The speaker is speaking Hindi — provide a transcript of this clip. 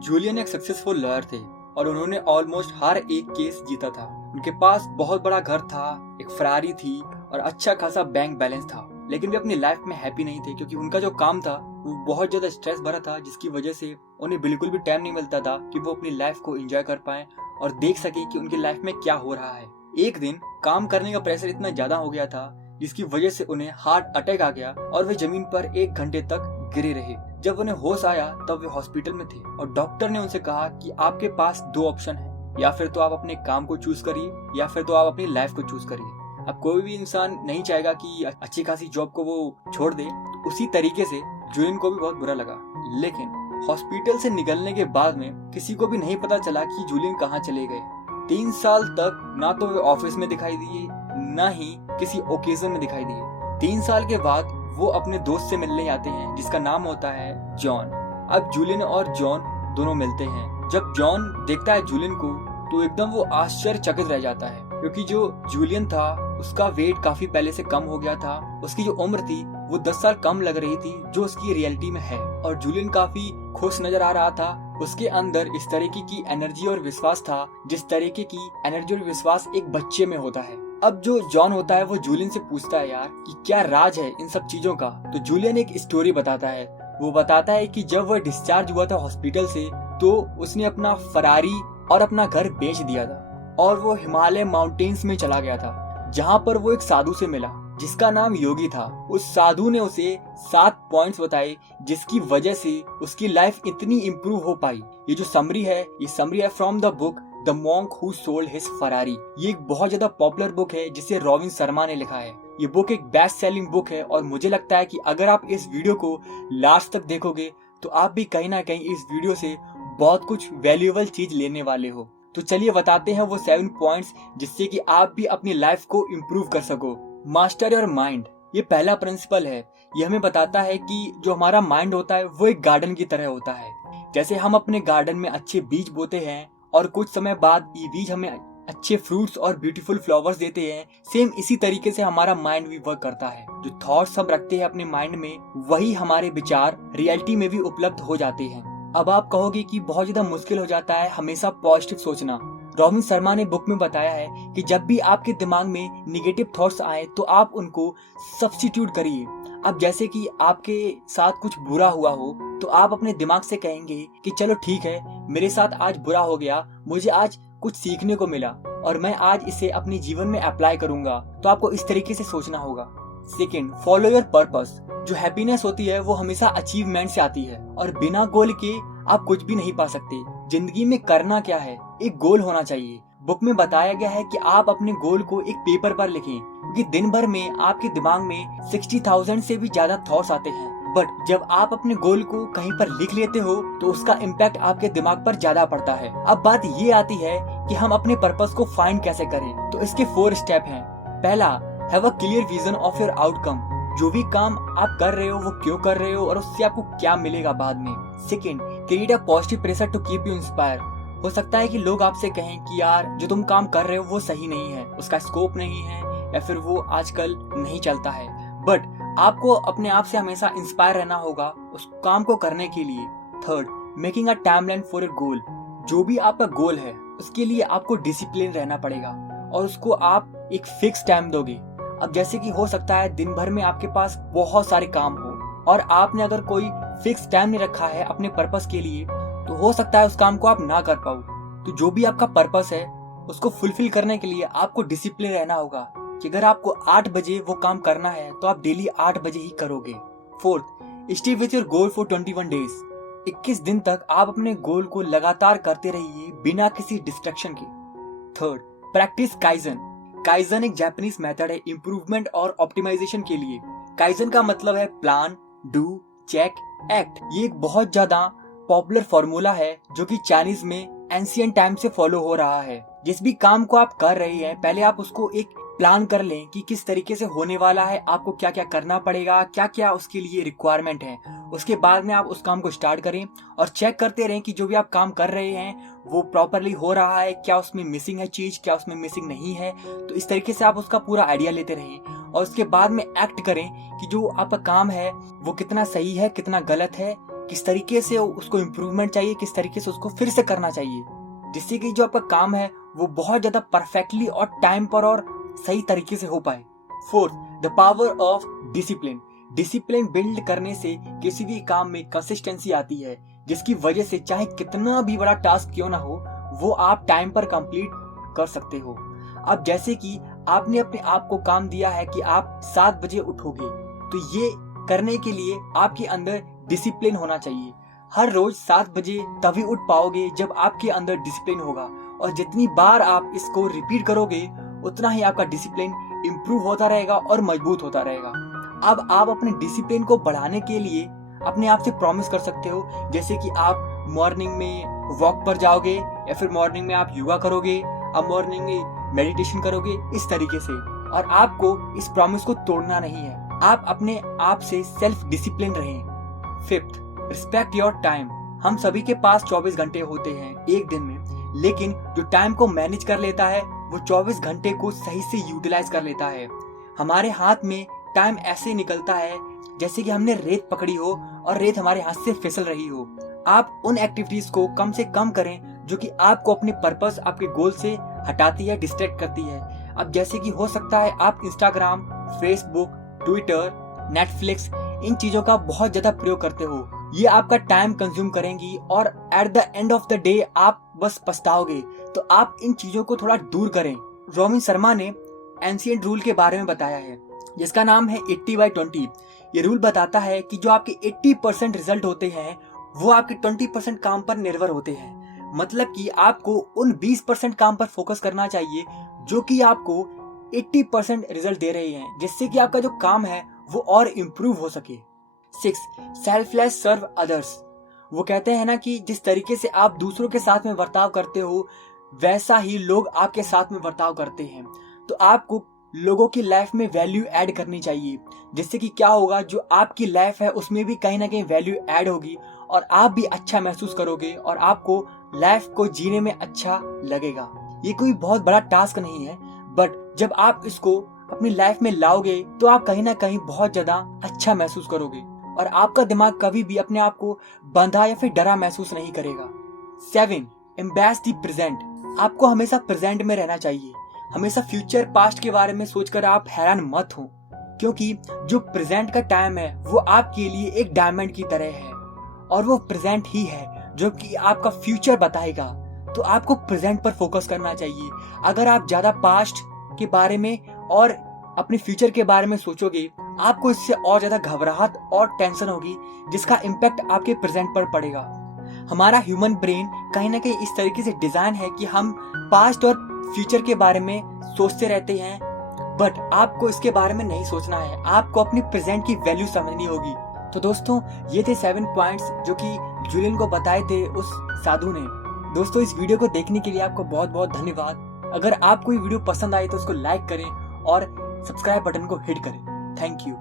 जूलियन एक सक्सेसफुल लॉयर थे और उन्होंने ऑलमोस्ट हर एक केस जीता था। उनके पास बहुत बड़ा घर था, एक फरारी थी और अच्छा खासा बैंक बैलेंस था। लेकिन वे अपनी लाइफ में हैप्पी नहीं थे क्योंकि उनका जो काम था वो बहुत ज्यादा स्ट्रेस भरा था, जिसकी वजह से उन्हें बिल्कुल भी टाइम नहीं मिलता था कि वो अपनी लाइफ को एंजॉय कर पाए और देख सके कि उनकी लाइफ में क्या हो रहा है। एक दिन काम करने का प्रेशर इतना ज्यादा हो गया था जिसकी वजह से उन्हें हार्ट अटैक आ गया और वे जमीन पर 1 घंटे तक गिरे रहे। जब उन्हें होश आया तब वे हॉस्पिटल में थे और डॉक्टर ने उनसे कहा कि आपके पास 2 ऑप्शन है, या फिर तो आप अपने काम को चूज करिए या फिर तो आप अपनी लाइफ को चूज करिए। अब कोई भी इंसान नहीं चाहेगा कि अच्छी खासी जॉब को वो छोड़ दे, तो उसी तरीके से जूलियन को भी बहुत बुरा लगा। लेकिन हॉस्पिटल से निकलने के बाद में किसी को भी नहीं पता चला कि जूलियन कहाँ चले गए। 3 साल तक ना तो वे ऑफिस में दिखाई दिए ना ही किसी ओकेजन में दिखाई दिए। 3 साल के बाद वो अपने दोस्त से मिलने आते हैं जिसका नाम होता है जॉन। अब जूलियन और जॉन दोनों मिलते हैं। जब जॉन देखता है जूलियन को तो एकदम वो आश्चर्यचकित रह जाता है क्योंकि जो जूलियन था उसका वेट काफी पहले से कम हो गया था। उसकी जो उम्र थी वो 10 साल कम लग रही थी जो उसकी रियलिटी में है, और जूलियन काफी खुश नजर आ रहा था। उसके अंदर इस तरीके की एनर्जी और विश्वास था जिस तरीके की एनर्जी और विश्वास एक बच्चे में होता है। अब जो जॉन होता है वो जूलियन से पूछता है यार कि क्या राज है इन सब चीजों का। तो जूलियन एक स्टोरी बताता है। वो बताता है कि जब वह डिस्चार्ज हुआ था हॉस्पिटल से तो उसने अपना फरारी और अपना घर बेच दिया था और वो हिमालय माउंटेन्स में चला गया था जहाँ पर वो एक साधु से मिला जिसका नाम योगी था। उस साधु ने उसे 7 पॉइंट्स बताए जिसकी वजह से उसकी लाइफ इतनी इम्प्रूव हो पाई। ये जो समरी है ये समरी है from the book the monk who sold his Ferrari. ये एक बहुत ज्यादा पॉपुलर बुक है जिसे रॉबिन शर्मा ने लिखा है। ये बुक एक बेस्ट सेलिंग बुक है और मुझे लगता है कि अगर आप इस वीडियो को लास्ट तक देखोगे तो आप भी कहीं ना कहीं इस वीडियो से बहुत कुछ वैल्यूएबल चीज लेने वाले हो। तो चलिए बताते हैं वो 7 पॉइंट्स जिससे कि आप भी अपनी लाइफ को इम्प्रूव कर सको। मास्टर योर माइंड, ये पहला प्रिंसिपल है। ये हमें बताता है कि जो हमारा माइंड होता है वो एक गार्डन की तरह होता है। जैसे हम अपने गार्डन में अच्छे बीज बोते हैं और कुछ समय बाद ये बीज हमें अच्छे फ्रूट्स और ब्यूटीफुल फ्लावर्स देते हैं, सेम इसी तरीके से हमारा माइंड भी वर्क करता है। जो थॉट्स हम रखते हैं अपने माइंड में वही हमारे विचार रियलिटी में भी उपलब्ध हो जाते हैं। अब आप कहोगे कि बहुत ज्यादा मुश्किल हो जाता है हमेशा पॉजिटिव सोचना। रॉबिन शर्मा ने बुक में बताया है कि जब भी आपके दिमाग में निगेटिव थॉट्स आए तो आप उनको सब्स्टिट्यूट करिए। अब जैसे कि आपके साथ कुछ बुरा हुआ हो तो आप अपने दिमाग से कहेंगे कि चलो ठीक है, मेरे साथ आज बुरा हो गया, मुझे आज कुछ सीखने को मिला और मैं आज इसे अपने जीवन में अप्लाई करूंगा। तो आपको इस तरीके से सोचना होगा। Second, follow your purpose. जो हैप्पीनेस होती है वो हमेशा अचीवमेंट से आती है और बिना गोल के आप कुछ भी नहीं पा सकते। जिंदगी में करना क्या है, एक गोल होना चाहिए। बुक में बताया गया है कि आप अपने गोल को एक पेपर पर लिखें क्योंकि दिन भर में आपके दिमाग में 60,000 से भी ज्यादा थॉट्स आते हैं। बट जब आप अपने गोल को कहीं पर लिख लेते हो तो उसका इम्पैक्ट आपके दिमाग पर ज्यादा पड़ता है। अब बात ये आती है कि हम अपने पर्पस को फाइंड कैसे करें। तो इसके 4 स्टेप हैं। पहला, have a clear vision of your outcome. जो भी काम आप कर रहे हो वो क्यों कर रहे हो और उससे आपको क्या मिलेगा बाद में। Second, create a positive pressure to keep you inspire. हो सकता है कि लोग आपसे कहें कि यार जो तुम काम कर रहे हो वो सही नहीं है, उसका स्कोप नहीं है या फिर वो आजकल नहीं चलता है। बट आपको अपने आप से हमेशा इंस्पायर रहना होगा उस काम को करने के लिए। Third, making a timeline for your goal. जो भी आपका गोल है उसके लिए आपको डिसिप्लिन रहना पड़ेगा और उसको आप एक फिक्स टाइम दोगे। अब जैसे कि हो सकता है दिन भर में आपके पास बहुत सारे काम हो और आपने अगर कोई फिक्स टाइम नहीं रखा है अपने पर्पस के लिए तो हो सकता है उस काम को आप ना कर पाओ। तो जो भी आपका पर्पस है उसको फुलफिल करने के लिए आपको डिसिप्लिन रहना होगा कि अगर आपको 8 बजे वो काम करना है तो आप डेली 8 बजे ही करोगे। Fourth, stay with your goal for 21 days. 21 दिन तक आप अपने गोल को लगातार करते रहिए बिना किसी डिस्ट्रैक्शन के। Third, practice kaizen. काइजन एक जापानीज मेथड है इम्प्रूवमेंट और ऑप्टिमाइजेशन के लिए। काइजन का मतलब है प्लान, डू, चेक, एक्ट। ये एक बहुत ज्यादा पॉपुलर फॉर्मूला है जो कि चाइनीज में एंशिएंट टाइम से फॉलो हो रहा है। जिस भी काम को आप कर रहे हैं पहले आप उसको एक प्लान कर लें कि किस तरीके से होने वाला है, आपको क्या क्या करना पड़ेगा, क्या क्या उसके लिए रिक्वायरमेंट है। उसके बाद में आप उस काम को स्टार्ट करें और चेक करते रहें कि जो भी आप काम कर रहे हैं वो प्रॉपरली हो रहा है, क्या उसमें मिसिंग है चीज, क्या उसमें मिसिंग नहीं है। तो इस तरीके से आप उसका पूरा आइडिया लेते रहें और उसके बाद में एक्ट करें कि जो आपका काम है वो कितना सही है, कितना गलत है, किस तरीके से उसको इम्प्रूवमेंट चाहिए, किस तरीके से उसको फिर से करना चाहिए, जिससे कि जो आपका काम है वो बहुत ज्यादा परफेक्टली और टाइम पर और सही तरीके से हो पाए। Fourth, the power of discipline. Discipline build करने से किसी भी काम में कंसिस्टेंसी आती है, जिसकी वजह से चाहे कितना भी बड़ा टास्क क्यों ना हो, वो आप टाइम पर कंप्लीट कर सकते हो। अब जैसे कि आपने अपने आप को काम दिया है कि आप 7 बजे उठोगे, तो ये करने के लिए आपके अंदर डिसिप्लिन होना चाहिए। हर रोज 7 बजे तभी उठ पाओगे जब आपके अंदर डिसिप्लिन होगा, और जितनी बार आप इसको रिपीट करोगे उतना ही आपका डिसिप्लिन इम्प्रूव होता रहेगा और मजबूत होता रहेगा। अब आप अपने डिसिप्लिन को बढ़ाने के लिए अपने आप से प्रॉमिस कर सकते हो, जैसे कि आप मॉर्निंग में वॉक पर जाओगे, या फिर मॉर्निंग में आप योगा करोगे, आप मॉर्निंग में मेडिटेशन करोगे, इस तरीके से। और आपको इस प्रॉमिस को तोड़ना नहीं है, आप अपने आप से सेल्फ डिसिप्लिन रहें। Fifth, respect your time. हम सभी के पास 24 घंटे होते हैं एक दिन में, लेकिन जो टाइम को मैनेज कर लेता है वो 24 घंटे को सही से यूटिलाइज कर लेता है। हमारे हाथ में टाइम ऐसे निकलता है जैसे कि हमने रेत पकड़ी हो और रेत हमारे हाथ से फिसल रही हो। आप उन एक्टिविटीज को कम से कम करें जो कि आपको अपने पर्पस, आपके गोल से हटाती है, डिस्ट्रैक्ट करती है। अब जैसे कि हो सकता है आप इंस्टाग्राम, फेसबुक, ट्विटर, नेटफ्लिक्स, इन चीजों का बहुत ज्यादा प्रयोग करते हो। ये आपका टाइम कंज्यूम करेंगी और at the end of the day आप बस पछताओगे। तो आप इन चीजों को थोड़ा दूर करें। रोबिन शर्मा ने एंशिएंट रूल के बारे में बताया है, जिसका नाम है 80/20। ये रूल बताता है कि जो आपके 80% रिजल्ट होते हैं वो आपके 20% काम पर निर्भर होते हैं। मतलब कि आपको उन 20% काम पर फोकस करना चाहिए जो कि आपको 80% रिजल्ट दे रहे हैं, जिससे कि आपका जो काम है वो और इम्प्रूव हो सके। 6, सेल्फलेस सर्व अदर्स। वो कहते हैं ना कि जिस तरीके से आप दूसरों के साथ में बर्ताव करते हो वैसा ही लोग आपके साथ में बर्ताव करते हैं। तो आपको लोगों की लाइफ में वैल्यू ऐड करनी चाहिए, जिससे कि क्या होगा, जो आपकी लाइफ है उसमें भी कहीं ना कहीं वैल्यू ऐड होगी और आप भी अच्छा महसूस करोगे और आपको लाइफ को जीने में अच्छा लगेगा। ये कोई बहुत बड़ा टास्क नहीं है, बट जब आप इसको अपनी लाइफ में लाओगे तो आप कहीं ना कहीं बहुत ज्यादा अच्छा महसूस करोगे और आपका दिमाग कभी भी अपने आप को बंधा या फिर डरा महसूस नहीं करेगा। 7, एम्ब्रेस द प्रेजेंट। आपको हमेशा प्रेजेंट में रहना चाहिए। हमेशा फ्यूचर पास्ट के बारे में सोचकर आप हैरान मत हो, क्योंकि जो प्रेजेंट का टाइम है वो आपके लिए एक डायमंड की तरह है और वो प्रेजेंट ही है जो कि आपका फ्यूचर बताएगा। तो आपको प्रेजेंट पर फोकस करना चाहिए। अगर आप ज्यादा पास्ट के बारे में और अपने फ्यूचर के बारे में सोचोगे, आपको इससे और ज्यादा घबराहट और टेंशन होगी, जिसका इम्पैक्ट आपके प्रेजेंट पर पड़ेगा। हमारा ह्यूमन ब्रेन कहीं ना कहीं इस तरीके से डिजाइन है कि हम पास्ट और फ्यूचर के बारे में सोचते रहते हैं, बट आपको इसके बारे में नहीं सोचना है। आपको अपनी प्रेजेंट की वैल्यू समझनी होगी। तो दोस्तों, ये थे 7 पॉइंट्स जो कि जूलियन को बताए थे उस साधु ने। दोस्तों, इस वीडियो को देखने के लिए आपको बहुत बहुत धन्यवाद। अगर आपको ये वीडियो पसंद आई तो उसको लाइक करें और सब्सक्राइब बटन को हिट करें। Thank you.